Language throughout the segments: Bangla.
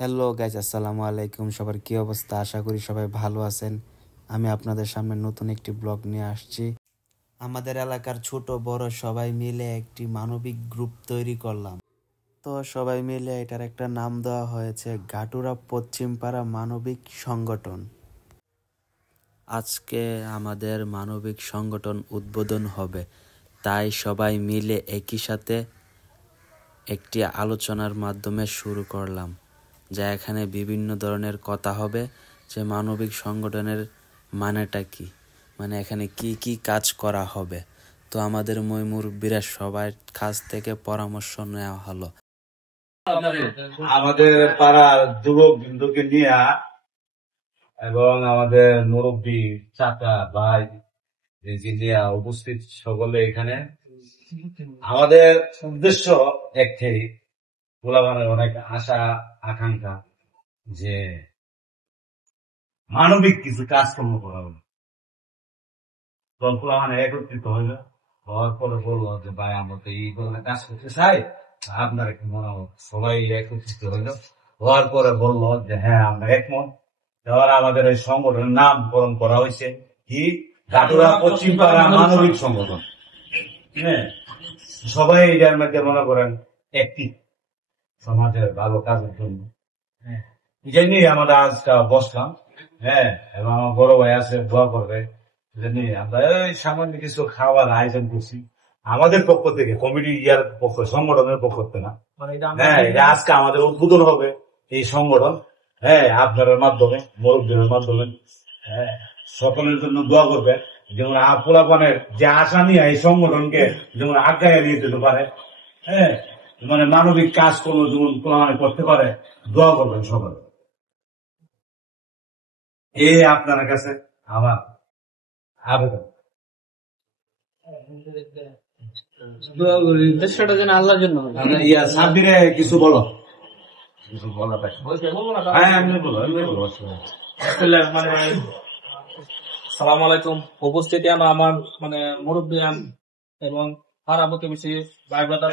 হ্যালো গাইজ, আসসালামু আলাইকুম। সবার কি অবস্থা? আশা করি সবাই ভালো আছেন। আমি আপনাদের সামনে নতুন একটি ব্লগ নিয়ে আসছি। আমাদের এলাকার ছোট বড় সবাই মিলে একটি মানবিক গ্রুপ তৈরি করলাম। তো সবাই মিলে এটার একটা নাম দেওয়া হয়েছে গাটুরা পশ্চিমপাড়া মানবিক সংগঠন। আজকে আমাদের মানবিক সংগঠন উদ্বোধন হবে, তাই সবাই মিলে একই সাথে একটি আলোচনার মাধ্যমে শুরু করলাম, যা এখানে বিভিন্ন ধরনের কথা হবে যে মানবিক সংগঠনের মানেটা কি, মানে এখানে কি কি কাজ করা হবে। তো আমাদের মুরব্বীরা সবার কাছ থেকে পরামর্শ নেওয়া হলো। আমাদের পাড়ার যুবক বিন্দুকে নিয়ে এবং আমাদের মুরব্বী চাচা ভাই নিয়ে উপস্থিত সকলে এখানে আমাদের উদ্দেশ্য একটাই, পোলাপানের অনেক আশা আকাঙ্ক্ষা যে মানবিক কিছু কাজকর্ম করা হবে। তখন পোলাপানে একত্রিত হইল, হওয়ার পরে বললো যে ভাই আমরা তো এই ধরনের কাজ করতে চাই, আপনার একটু মতামত। সবাই একত্রিত হইল, হওয়ার পরে বললো যে হ্যাঁ আমরা একমত। এবার আমাদের এই সংগঠনের নামকরণ করা হয়েছে কি, গাটুরা পশ্চিমপাড়া মানবিক সংগঠন। হ্যাঁ, সবাই এটার মধ্যে মনে করেন একটি সমাজের ভালো কাজের জন্য। হ্যাঁ, এটা নিয়ে আমাদের আজকে বসলাম। হ্যাঁ, এবং আমার বড় ভাই আছে, দোয়া করবে। আমরা এই সামান্য কিছু খাওয়ার আয়োজন করছি আমাদের পক্ষ থেকে, কমিটি ইয়ার পক্ষ, সংগঠনের পক্ষ থেকে না। হ্যাঁ, এটা আজকে আমাদের উদ্বোধন হবে এই সংগঠন। হ্যাঁ, আপনার মাধ্যমে, মুরব্বীদের মাধ্যমে। হ্যাঁ, সকলের জন্য দোয়া করবে, যেমন পোলাপানের যে আশা নিয়ে এই সংগঠনকে যেমন আগায় নিয়ে যেতে পারে। হ্যাঁ, মানে মানবিক কাজকর্ম যেমন পোলাপানে করতে পারে, দোয়া করবেন সকলে। এই আপনার কাছে আমার আবেদন। উদ্দেশ্যটা যেন আল্লাহর জন্য। সাব্বিরে কিছু বলো। সালাম আলাইকুম। উপস্থিতি আমার মানে মুরব্বী এবং পাড়া প্রতিবেশী ভাই ব্রাদার।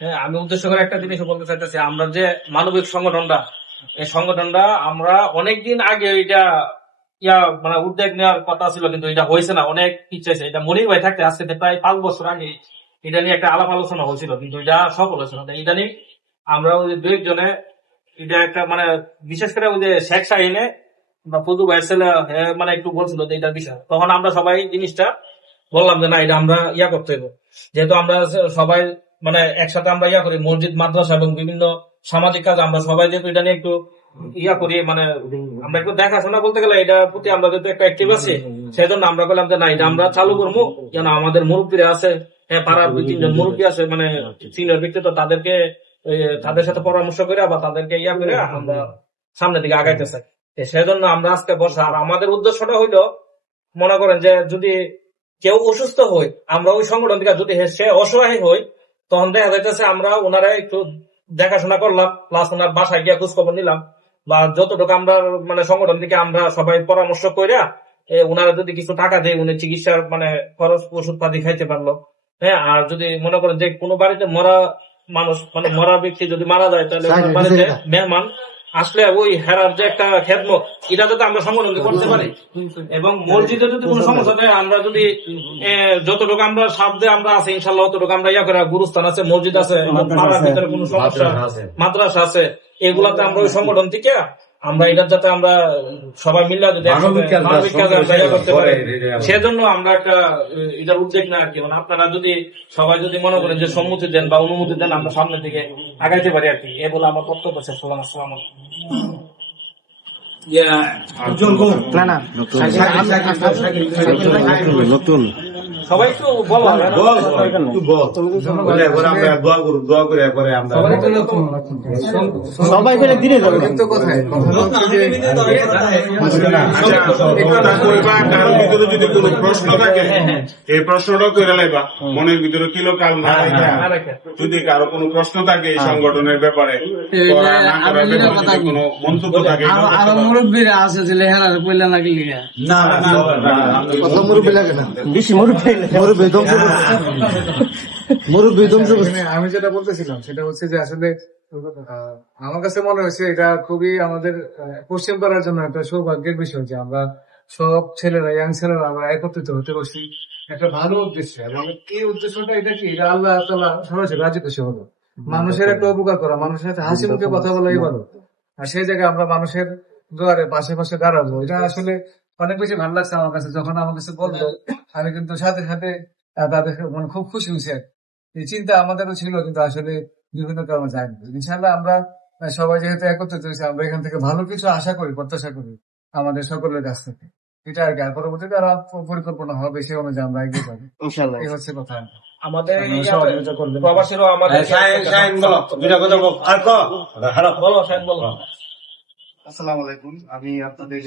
হ্যাঁ, আমি উদ্দেশ্য করে একটা জিনিস বলতে চাইতেছি, আমরা যে মানবিক সংগঠনটা, এই সংগঠনটা আমরা অনেকদিন আগে এটা মানে উদ্যোগ নেওয়ার কথা ছিল, কিন্তু এটা হয়েছে না, অনেক পিছিয়েছে। এটা মনির ভাই থাকতে আজকে প্রায় 5 বছর আগে এটা নিয়ে একটা আলাপ আলোচনা হয়েছিল, কিন্তু এটা সফল হয়েছে না। এটা নিয়ে আমরা ওই যে 2 জনে এটা একটা মানে বিশেষ করে ওই যে শেখ শাহিনে বা পুদু ভাইয়ের ছেলে মানে একটু বলছিল যে এটার বিষয়, তখন আমরা সবাই জিনিসটা বললাম যে না, এটা আমরা করতে হবে। যেহেতু আমরা সবাই মানে একসাথে আমরা করি, মসজিদ মাদ্রাসা এবং বিভিন্ন সামাজিক কাজ আমরা সবাই যেহেতু এটা নিয়ে একটু করি, মানে আমরা একটু দেখাশোনা বলতে গেলে এটার প্রতি আমরা যেহেতু একটা অ্যাক্টিভ আছি, সেই জন্য আমরা বললাম যে না, এটা আমরা চালু করবো। যেন আমাদের মুরব্বীরা আছে, পাড়ার 2-3 জন মুরব্বী আছে, মানে সিনিয়র ব্যক্তি, তো তাদেরকে তাদের সাথে পরামর্শ করে বা তাদেরকে করে আমরা সামনের দিকে আগাইতে চাই। সেই জন্য আমরা আজকে বসা। আর আমাদের উদ্দেশ্যটা হইলো, মনে করেন যে যদি কেউ অসুস্থ হয়, আমরা ওই সংগঠন থেকে যদি সে অসহায় হই, তখন দেখা যাইতেছে আমরা ওনারা একটু দেখাশোনা করলাম, প্লাস ওনার বাসায় গিয়ে খোঁজখবর নিলাম, বা যতটুকু আমরা মানে সংগঠন থেকে আমরা সবাই পরামর্শ কইরা ওনারা যদি কিছু টাকা দেয়, উনি চিকিৎসার মানে খরচ ওষুধ পাতি খাইতে পারলো। হ্যাঁ, আর যদি মনে করেন যে কোনো বাড়িতে মরা মানুষ, মানে মরা ব্যক্তি যদি মারা যায়, তাহলে বাড়িতে মেহমান আসলে ওই হেরার যে একটা খেদমত, এটা যাতে আমরা সংগঠন করতে পারি। এবং মসজিদে যদি কোনো সমস্যা দেয়, আমরা যদি যতটুকু আমরা সাধ্যে আমরা আছে ইনশাল্লাহ অতটুকু আমরা করে, গুরুস্থান আছে, মসজিদ আছে, পাড়ার ভিতরে কোনো সমস্যা, মাদ্রাসা আছে, এগুলাতে আমরা ওই সংগঠন থেকে আমরা এটা যাতে আমরা সবাই মিলে যদি করতে পারি, সেজন্য আমরা একটা এটার উদ্যোগ না আর কি। মানে আপনারা যদি সবাই যদি মনে করেন যে সম্মতি দেন বা অনুমতি দেন, আমরা সামনের দিকে আগাইতে পারি আর কি। এ বলে আমার বক্তব্য শেষ করলাম। আসসালামু আলাইকুম। নতুন সবাই একটু বলো, সবাই ফেলে দিনে যাবে যদি কোনো প্রশ্ন থাকে এই প্রশ্নটা করে লাইবা মনের ভিতরে কিলো কাল না, যদি কারো কোনো প্রশ্ন থাকে এই সংগঠনের ব্যাপারে, কোনো মন্তব্য থাকে, মুরব্বীরা আছে যে লেহার কইলা লাগলি না মুরব্বী লাগে না, বেশি মুরব্বী আমি যেটা বলতেছিলাম সেটা হচ্ছে যে আসলে আমার কাছে মনে হয়েছে এটা খুবই আমাদের পশ্চিম পাড়ার জন্য একটা সৌভাগ্যের বিষয় যে আমরা সব ছেলেরা ইয়াং ছেলেরা আমরা একত্রিত হতে বসি একটা ভালো উদ্দেশ্যে, এবং এই উদ্দেশ্যটা এটা কি, এটা আল্লাহ তাআলা সরাসরি রাজি খুশি হলো মানুষের একটা উপকার করা, মানুষের সাথে হাসি মুখে কথা বলাই ভালো। আর সেই জায়গায় আমরা মানুষের দুয়ারে পাশে পাশে দাঁড়াবো, এটা আসলে অনেক বেশি ভালো লাগছে আমার কাছে। যখন আমার কাছে বললো আমি কিন্তু সাথে সাথে তাদের মানে খুব খুশি হয়েছি। এই চিন্তা আমাদেরও ছিল, কিন্তু আসলে বিভিন্ন কারণে যায়নি। ইনশাল্লাহ আমরা সবাই যেহেতু একত্রিত হয়েছি, আমরা এখান থেকে ভালো কিছু আশা করি, প্রত্যাশা করি আমাদের সকলের কাছ থেকে। এটা আর কি, আর পরবর্তীতে আরো পরিকল্পনা হবে সেই অনুযায়ী আমরা এগিয়ে যাবো। এই হচ্ছে কথা। আমাদের সহযোগিতা করবেন। প্রবাসীরাও আমাদের বলো শাহিন বলো। আসসালামু আলাইকুম। আমি আপনাদের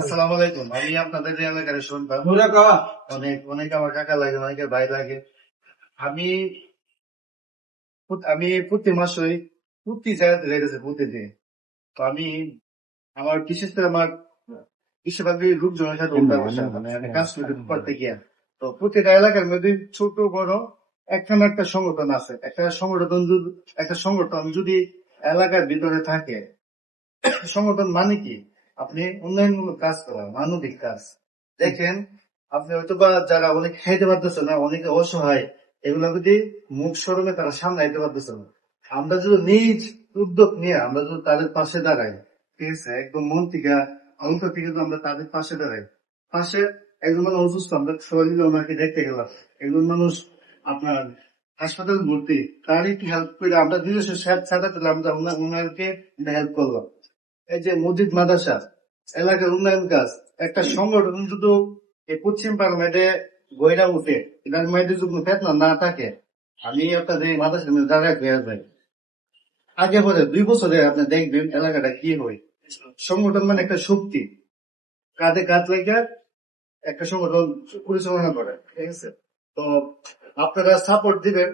আসসালামু আলাইকুম। আমি আপনাদের এলাকার সন্তান, অনেক অনেক আমার কাকা লাগে, অনেকের ভাই লাগে। আমি প্রতি মাসই প্রতি জায়গাতে যাইতেছে প্রতিদিন। তো আমি আমার বিশেষ করে আমার বেশিরভাগই লোকজনের সাথে মানে আমি কাজ করতে গিয়া, তো প্রতিটা এলাকার মধ্যে ছোট বড় একটা না একটা সংগঠন আছে। একটা সংগঠন যদি এলাকার ভিতরে থাকে, সংগঠন মানে কি, আপনি উন্নয়নমূলক কাজ করা, মানবিক কাজ। দেখেন আপনি হয়তো বা যারা অনেক খাইতে পারতেছে না, অনেকে অসহায়, এগুলো যদি মুখ সরমে তারা সামনে আইতে পারতেছে না, আমরা যদি নিজ উদ্যোগ নিয়ে আমরা যদি তাদের পাশে দাঁড়াই, ঠিক আছে, একদম মন থেকে অন্তর থেকে আমরা তাদের পাশে দাঁড়াই। পাশে একজন মানুষ অসুস্থ, আমরা শরীর ওনাকে দেখতে গেলাম, একজন মানুষ আপনার হাসপাতাল ভর্তি, তার একটু হেল্প করে আমরা নিজস্ব ছাড়া পেলে আমরা ওনাকে হেল্প করলাম। এই যে মসজিদ মাদ্রাসা এলাকার উন্নয়ন কাজ, একটা সংগঠন যদি এই পশ্চিম পার্লামেন্টে গয়রা উঠে, এটার মধ্যে যদি বেতন না থাকে, আমি আপনাদের মাদ্রাসার মধ্যে জায়গায় ফেরা যাই আগে পরে 2 বছরে আপনি দেখবেন এলাকাটা কি হয়। সংগঠন মানে একটা শক্তি, কাঁধে কাঁধ লেগে একটা সংগঠন পরিচালনা করে, ঠিক আছে। তো আপনারা সাপোর্ট দিবেন,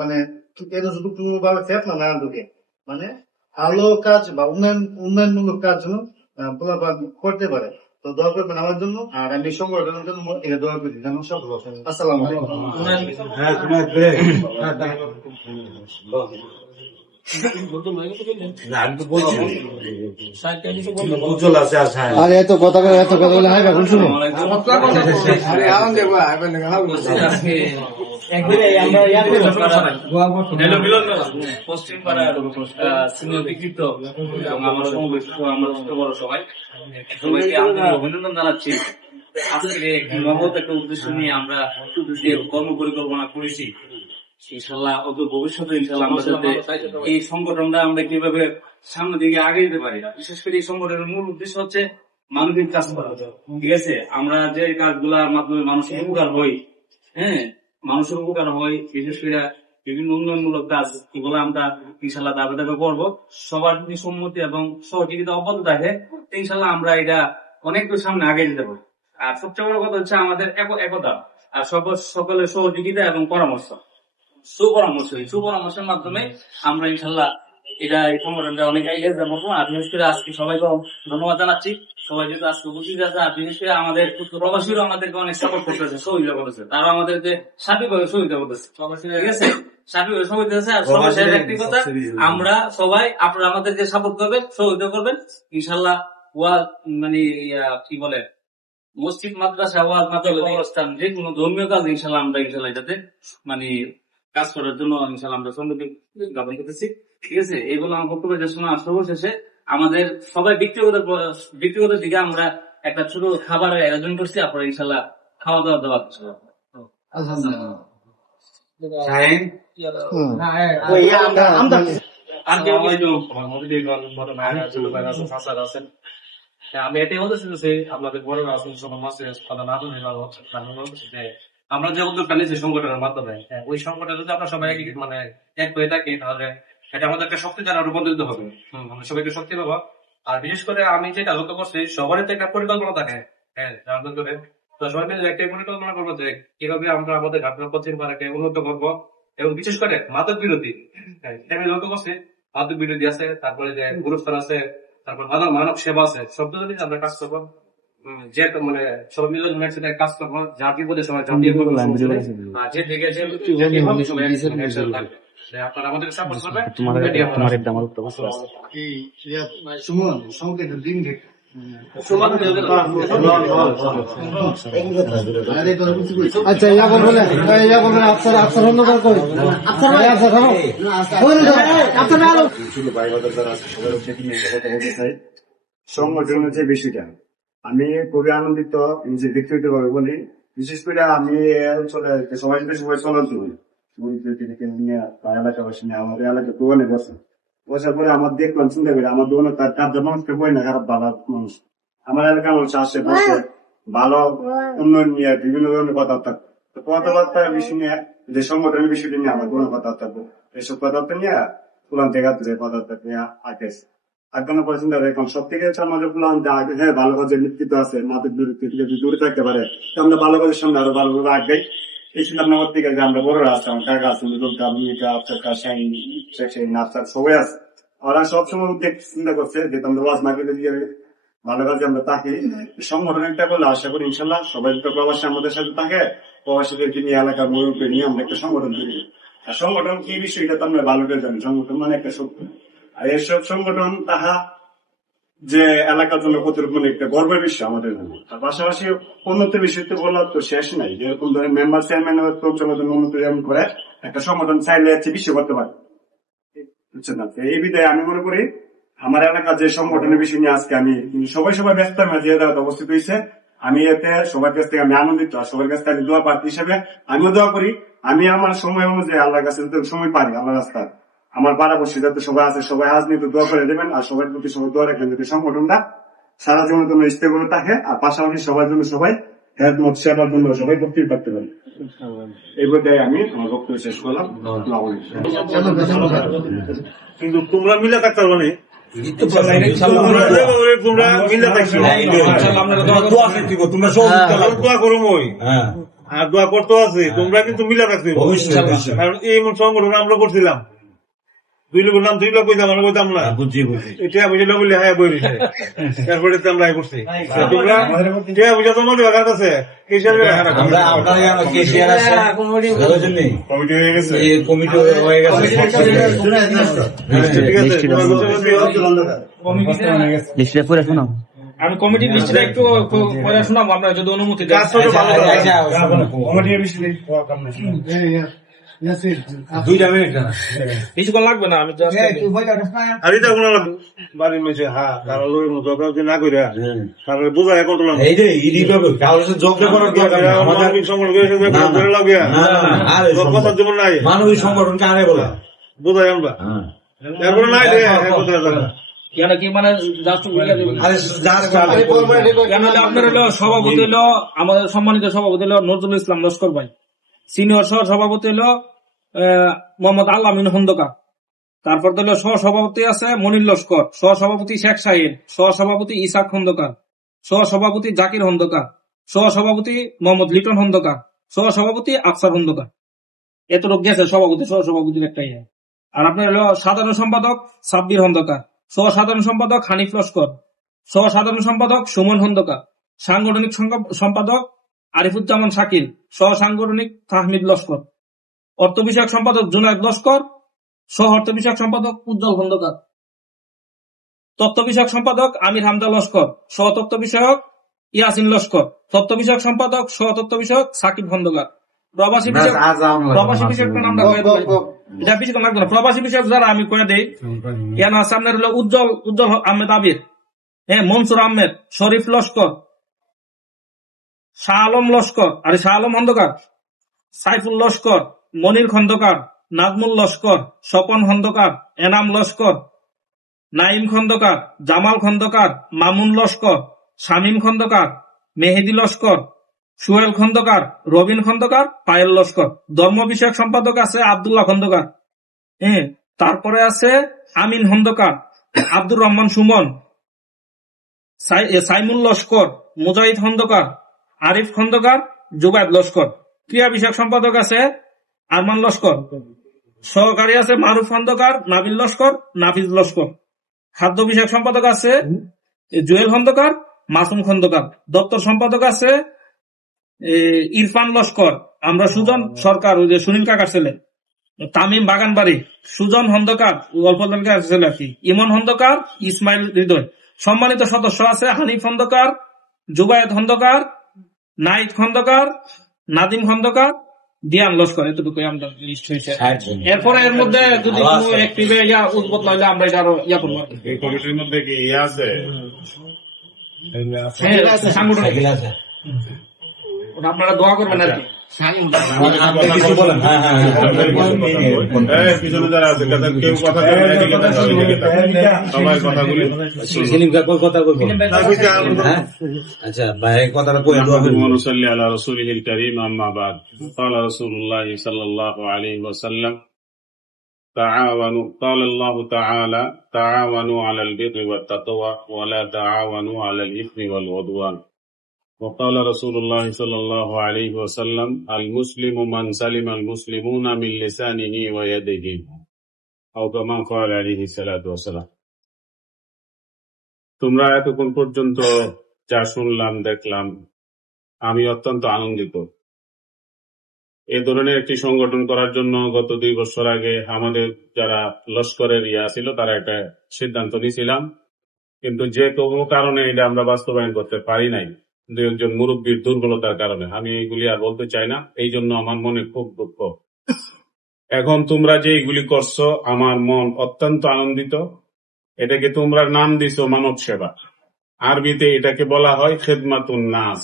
মানে যদি কোনোভাবে ফেতনা না ঢুকে, মানে ভালো কাজ বা উন্নয়নমূলক কাজ যেন করতে পারে। তো দোয়া করবেন আমার জন্য, আর আমি সংগঠনের জন্য দোয়া করি যেন সফল হবে। আসসালামু আলাইকুম। আরে এত কথা বলে হাই এখন শুনো। পশ্চিম পাড়ার সিনিয়র ব্যক্তিত্ব এবং আমার আমরা ছোট বড় সবাইকে অভিনন্দন জানাচ্ছি। আজকে একটি মহৎ একটা উদ্দেশ্য নিয়ে আমরা যে কর্ম পরিকল্পনা করেছি, ইনশাল্লাহ ভবিষ্যতে ইনশাল্লাহ আমরা যাতে এই সংগঠনটা আমরা কিভাবে সামনের দিকে আগে যেতে পারি। বিশেষ করে এই সংগঠনের মূল উদ্দেশ্য হচ্ছে মানবিক কাজ করা, ঠিক আছে। আমরা যে কাজগুলোর মাধ্যমে মানুষের উপকার হই, হ্যাঁ, মানুষের উপকার হয়, বিশেষ করে বিভিন্ন উন্নয়নমূলক কাজ, এগুলো আমরা ইনশাল্লাহ দাবে দাবে করবো। সবার যদি সম্মতি এবং সহযোগিতা অব্যাহত থাকে, ইনশাল্লাহ আমরা এটা অনেক সামনে আগে যেতে পারি। আর সবচেয়ে বড় কথা হচ্ছে আমাদের একতা আর সকলের সহযোগিতা এবং সুপরামর্শের মাধ্যমে আমরা ইনশাল্লাহ এটা এই সংগঠনটা অনেক এগিয়ে যাবো। আর বিশেষ করে আজকে সবাইকে ধন্যবাদ জানাচ্ছি, সবাই যেহেতু আজকে উপস্থিত আছে। আর বিশেষ করে আমাদের প্রবাসীরা আমাদেরকে অনেক সাপোর্ট করতেছে, সহযোগিতা করতেছে, তারা আমাদেরকে সার্বিকভাবে সহযোগিতা করতেছে, ঠিক আছে, সার্বিকভাবে সহযোগিতা আছে। আর সবার সাথে একটি কথা, আমরা সবাই আপনারা আমাদেরকে সাপোর্ট করবেন, সহযোগিতা করবেন ইনশাল্লাহ। মানে কি বলে, মসজিদ মাদ্রাসা ওয়াজ মাদ্রাসা অবস্থান যে কোনো ধর্মীয় কাজ ইনশাল্লাহ আমরা ইনশাল্লাহ এটাতে মানে কাজ করার জন্য ইনশাল্লাহ আমরা সম্মতি জ্ঞাপন করতেছি, ঠিক আছে। এইগুলো আমার বক্তব্য শোনা সর্বশেষে আমাদের সবাই ব্যক্তিগত দিকে আমরা একটা ছোট খাবারের আয়োজন করছি, আপনারা ইনশাল্লাহ খাওয়া দাওয়া দেওয়া আছেন। আমি এটাই বলতে চাইছি আপনাদের বড় আমরা যে উদ্যোগটা নিয়েছি সংগঠনের মাধ্যমে, ওই সংগঠনে যদি আমরা সবাই মানে এক হয়ে থাকি, তাহলে এটা আমাদের একটা শক্তিতে রূপান্তরিত হবে, সবাইকে শক্তি পাবো। আর বিশেষ করে আমি যেটা লক্ষ্য করছি, সবারই তো একটা পরিকল্পনা থাকে, হ্যাঁ, করে তো সবাই মিলে একটা পরিকল্পনা করবো যে কিভাবে আমরা আমাদের ঘাটনা পশ্চিম পাড়াকে উন্নত করবো, এবং বিশেষ করে মাদক বিরোধী, আমি লক্ষ্য করছি মাদক বিরোধী আছে, তারপরে যে গুরুস্থান আছে, তারপর মানব সেবা আছে, সব যদি আমরা কাজ করবো যে মানে সব মিলে ধরনের একসাথে কাজ করবো, যা বিপদের সময় যা বিয়ে করবো, যে থেকে যে সবাই একসাথে থাকবে। আপনারা আমাদের সাপোর্ট করবেন। সুমন সংকেত দিন দেখ আচ্ছা ইয়া করবেন আফসার অন্যবার কই আফসার ভাই আফসার সংগঠনের যে বিষয়টা আমি খুবই আনন্দিত নিজে ব্যক্তিগত ভাবে বলি। বিশেষ করে আমি অঞ্চলে সবাই সবাই চলন্ত নিয়ে এলাকাবাসী নিয়ে আমাদের এলাকায় দোকানে বসার পরে আমার দেখলাম চিন্তা করে আমার দোকানে তার কাজ মানুষকে বই না খারাপ ভালো মানুষ আমার এলাকার মানুষ আসে বসে ভালো উন্নয়ন নিয়ে বিভিন্ন ধরনের কথাবার্তার বিষয় নিয়ে যে সংগঠনের বিষয়টি নিয়ে আমার কোনো কথা থাকবো এইসব কথাবার্তা নিয়ে পুরান থেকে কথাবার্তা নিয়ে আঁকেছে আগানো করে চিন্তা এখন সব থেকে আমাদের পুরান হ্যাঁ ভালো কাজের নেতৃত্ব আছে মাদের যদি দূরে থাকতে পারে আমরা ভালো কাজের সামনে আরো ভালোভাবে আগে এই চিন্তা ভাবনা করতে গেলে আমরা বড়রা আছে আমার কাকা আছে নার্সার সবাই আছে ওরা সবসময় উদ্যোগ চিন্তা করছে যে আমরা ওয়াজ মার্কেটে দিয়ে ভালো কাজে আমরা তাকে সংগঠন একটা করলে আশা করি ইনশাল্লাহ সবাই তো প্রবাসী আমাদের সাথে থাকে প্রবাসীদেরকে নিয়ে এলাকার ময়ূরকে নিয়ে আমরা একটা সংগঠন করি আর সংগঠন কি বিষয়টা তো আমরা ভালো করে জানি সংগঠন মানে একটা শক্তি আর এসব সংগঠন তাহা যে এলাকার জন্য প্রতিরূপণ একটা গর্বের বিষয় আমাদের জন্য তার পাশাপাশি উন্নতির বিষয় তো বলার তো শেষ নাই যেরকম ধরেন মেম্বার চেয়ারম্যান উন্নতি করে একটা সংগঠন চাইলে হচ্ছে বিশ্ব করতে পারে বুঝছেন না এই বিধায় আমি মনে করি আমার এলাকার যে সংগঠনের বিষয় নিয়ে আজকে আমি সবাই ব্যস্ত মাঝে অবস্থিত হয়েছে আমি এতে সবার কাছ থেকে আমি আনন্দিত আর সবার কাছ থেকে দোয়া প্রার্থী হিসেবে আমিও দোয়া করি আমি আমার সময় অনুযায়ী আল্লাহর কাছে সময় পারি আল্লাহ রাস্তা আমার পাড়াপড়শি যাতে সবাই আছে সবাই আজ নিয়ে দোয়া করে দেবেন আর সবার প্রতি সবাই দোয়া রাখেন যাতে সংগঠনটা সারা জীবনের জন্য স্টেবল থাকে আর পাশাপাশি সবার জন্য সবাই হেলথ মত সেবার জন্য সবাই বক্তব্য করতে পারেন এই বলতে আমি আমার বক্তব্য শেষ করলাম কিন্তু তোমরা মিলে থাকতে পারবে তোমরা মিলে থাকছো তোমরা সব দোয়া করো মই আর দোয়া করতে আছে তোমরা কিন্তু মিলে থাকতে কারণ এই সংগঠন আমরা করছিলাম 2 লোকের নাম 2 লোক কইতাম আমরা কইতাম না এটা বুঝলো বলে হ্যাঁ বই তারপরে তো আমরা করছি তোমরা এটা বুঝা তোমার দরকার আছে আমরা আপনারা কেশিয়ার আছে কমিটি হয়ে গেছে এই কমিটি হয়ে গেছে ঠিক আছে লিস্টে পুরো শোনাও আমি কমিটির লিস্টটা একটু পড়ে শোনাবো আমরা যদি অনুমতি দেন কমিটির বিষয়ে কিছুক্ষণ লাগবে না আমি বাড়ির মেয়েছে হ্যাঁ তারা লোকের মতো না করে তারপরে বোঝা এখন কথার জন্য নাই মানবিক সংগঠনকে আনে বলে বোঝাই আমরা এরপরে নাই কেন কি মানে আপনার হলো সভাপতি হলো আমাদের সম্মানিত সভাপতি হলো নজরুল ইসলাম লস্কর ভাই সিনিয়র সহ সভাপতি হলো মোহাম্মদ আল্লামিন খন্দকার তারপর হলো সহসভাপতি আছে মনির লস্কর সহসভাপতি শেখ শাহিন সহসভাপতি ইসাক খন্দকার সহসভাপতি জাকির খন্দকার সহসভাপতি মোহাম্মদ লিটন খন্দকার সহসভাপতি আফসার খন্দকার এত লোক গেছে সভাপতি সহসভাপতির একটাই আর আপনার হলো সাধারণ সম্পাদক সাব্বির খন্দকার সহসাধারণ সম্পাদক হানিফ লস্কর সহসাধারণ সম্পাদক সুমন খন্দকার সাংগঠনিক সম্পাদক আরিফুজ্জামান শাকিল সহসাংগঠনিক তাহমিদ লস্কর অর্থ বিষয়ক সম্পাদক জুনায়েদ লস্কর সহ অর্থ বিষয়ক সম্পাদক উজ্জ্বল খন্দকার তথ্য বিষয়ক সম্পাদক আমির হামজা লস্কর সহ তথ্য বিষয়ক ইয়াসিন লস্কর তথ্য বিষয়ক সম্পাদক সহ তথ্য বিষয়ক সাকিব খন্দকার প্রবাসী বিষয়ক প্রবাসী বিষয়ক যারা আমি করে দিই ইয়ান সামনের হলো উজ্জ্বল আহমেদ আবির মনসুর আহমেদ শরীফ লস্কর শাহ আলম লস্কর আরে শাহ আলম খন্দকার সাইফুল লস্কর মনির খন্দকার নাজমুল লস্কর স্বপন খন্দকার এনাম লস্কর নাইম খন্দকার জামাল খন্দকার মামুন লস্কর শামীম খন্দকার মেহেদি লস্কর সুহেল খন্দকার রবিন খন্দকার পায়েল লস্কর ধর্ম বিষয়ক সম্পাদক আছে আব্দুল্লাহ খন্দকার তারপরে আছে আমিন খন্দকার আব্দুর রহমান সুমন সাইমুল লস্কর মুজাহিদ খন্দকার আরিফ খন্দকার জুবাইদ লস্কর ক্রিয়া বিষয়ক সম্পাদক আছে আরমান লস্কর সহকারী আছে মারুফ খন্দকার নাবিল লস্কর নাফিজ লস্কর খাদ্য বিষয়ক সম্পাদক আছে জুয়েল খন্দকার মাসুম খন্দকার। দপ্তর সম্পাদক আছে ইরফান লস্কর, আমরা সুজন সরকার, ওই যে সুনীল কাকার ছেলে। তামিম বাগানবাড়ি, সুজন খন্দকার, গল্প ছেলে আর কি, ইমন খন্দকার, ইসমাইল হৃদয়। সম্মানিত সদস্য আছে হানিফ খন্দকার, জুবায়েদ খন্দকার, নাইদ খন্দকার, নাদিম খন্দকার, দিয়ান লস্কর। এতটুকুই আমরা লিস্ট হয়েছে। এরপরে এর মধ্যে যদি কোনো অ্যাক্টিভে উদ্বোধন হইলে আমরা এটা আরো করবো। এই কমিটির মধ্যে কি আছে? সাংগঠনিক ওটা আপনারা দোয়া করবেন আর কি। পিছনে যারা আছে কেউ কথা সবাই কথা বলি। আচ্ছা ভাই কথাটা কই ونصلي على رسوله الكريم أما بعد قال رسول الله صلى الله عليه وسلم قال الله تعالى تعاونوا على البر والتقوى ولا تعاونوا على الإثم والعدوان وقال رسول الله صلى الله عليه وسلم المسلم من سلم المسلمون من لسانه ويده أو كما قال عليه الصلاة والسلام। তোমরা এতক্ষণ পর্যন্ত যা শুনলাম দেখলাম আমি অত্যন্ত আনন্দিত। এ ধরনের একটি সংগঠন করার জন্য গত 2 বছর আগে আমাদের যারা লস্করের ছিল তারা একটা সিদ্ধান্ত নিয়েছিলাম, কিন্তু যে কোনো কারণে এটা আমরা বাস্তবায়ন করতে পারি নাই, 2-1 মুরব্বীর দুর্বলতার কারণে। আমি এইগুলি আর বলতে চাই না, এই জন্য আমার মনে খুব দুঃখ। এখন তোমরা যে এইগুলি করছো আমার মন অত্যন্ত আনন্দিত। এটাকে তোমরা নাম দিছো মানব সেবা, আরবিতে এটাকে বলা হয় খেদমাতুন নাস।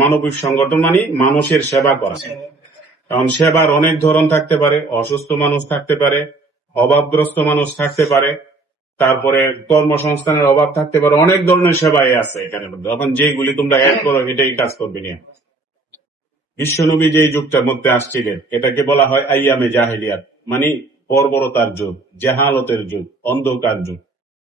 মানবিক সংগঠন মানে মানুষের সেবা করা। কারণ সেবার অনেক ধরন থাকতে পারে, অসুস্থ মানুষ থাকতে পারে, অভাবগ্রস্ত মানুষ থাকতে পারে, তারপরে কর্মসংস্থানের অভাব থাকতে পারে, অনেক ধরনের সেবাই আছে এখানে। যখন যেগুলি তোমরা অ্যাড করো এটাই কাজ করবে নিয়ে। বিশ্বনবী যে যুগটার মধ্যে আসছিলেন এটাকে বলা হয় আইয়ামে জাহেলিয়াত, মানে বর্বরতার যুগ, জেহালতের যুগ, অন্ধকার যুগ।